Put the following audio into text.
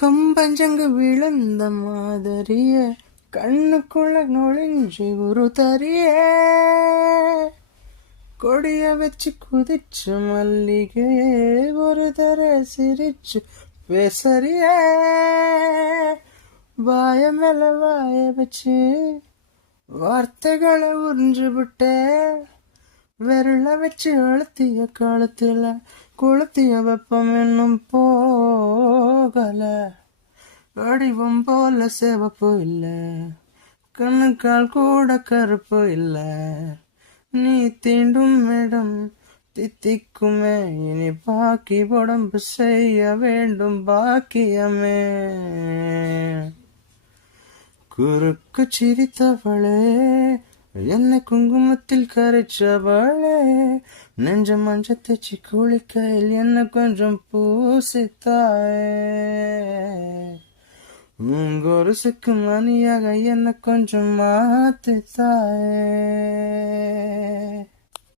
கம்பஞ்சங்கு விழுந்த மாதிரிய கண்ணுக்குள்ள நுழைஞ்சு ஒரு தரிய கொடிய வச்சு குதிச்சு மல்லிகே ஒரு தர சிரிச்சு பேசறிய வாய மேல வாய வச்சு வார்த்தைகளை உறிஞ்சு விட்ட விரல வச்சு அழுத்திய காலத்துல கொளுத்திய வெப்பம் இன்னும் போகல வடிவம் போல சிவப்பு இல்ல கண்ணுக்கால் கூட கருப்பு இல்ல நீ தீண்டும் இடம் தித்திக்குமே இனி பாக்கி உடம்பு செய்ய வேண்டும் பாக்கியமே குறுக்கு சிரித்தவளே என்னை குங்குமத்தில் கரைச்சவளே நெஞ்ச மஞ்ச தேச்சி குளிக்கையில் என்ன கொஞ்சம் பூசித்தாயே கொலுசுக்கு மணியாக என்ன கொஞ்சம் மாத்தித்தாயே